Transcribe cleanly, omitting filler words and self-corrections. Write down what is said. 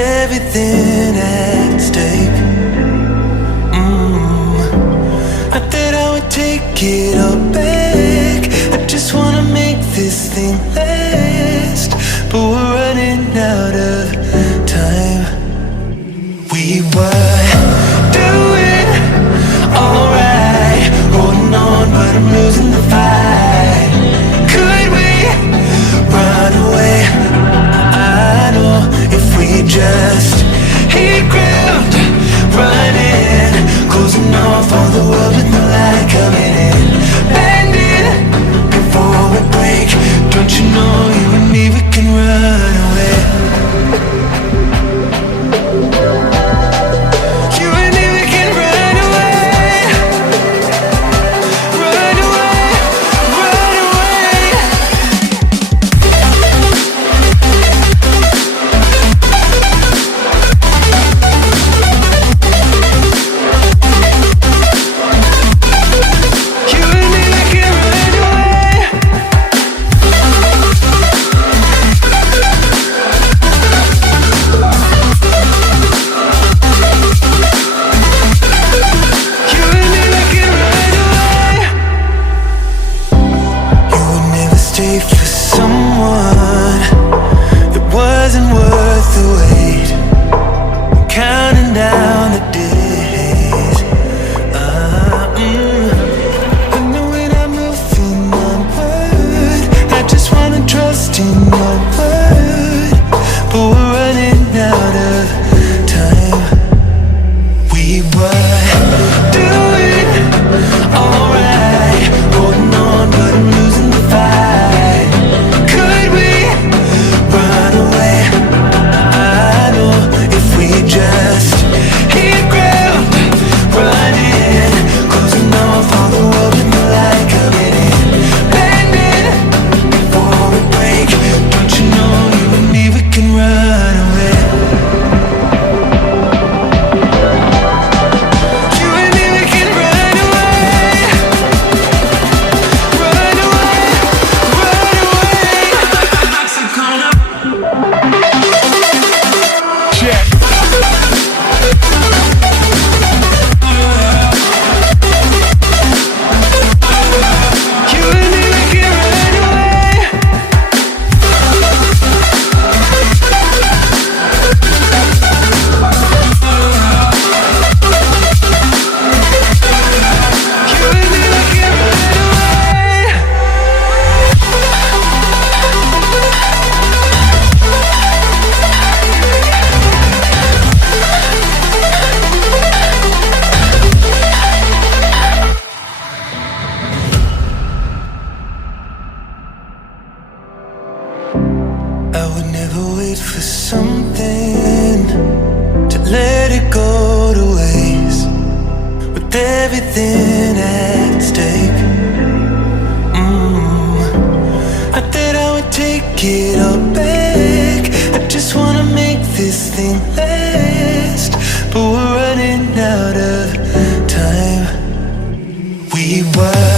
everything at stake. Not that I would take it all back. I just wanna make this thing last, but we're running out of time. We were doing alright, holding on, but I'm losing the fight. Could we run away? I know if we just hit ground, running, closing off all the world with no light coming in, bending before we break. Don't you know you and me, we can run away. You and me, we can run away. Run away, run away. You and me, we can run away. You and me, we can run away. You would never stay for someone that wasn't worth the wait. I'm counting down the days. I know when I'm moving onward, I just wanna trust in your word, but we're running out of time. We were doing alright, holding on, but I'm losing the fight. Could we run away? I know if we just hit ground, running, closing off all the world with no light coming in, bending before we break. Don't you know you and me, we can run away. You and me, we can run away. Run away, run away. Check. You and me, we can run away. You and me, we can run away. I would never wait for something to let it go to waste, with everything at stake. Not that I would take it all back. I just wanna make this thing last, but we're running out of time. We were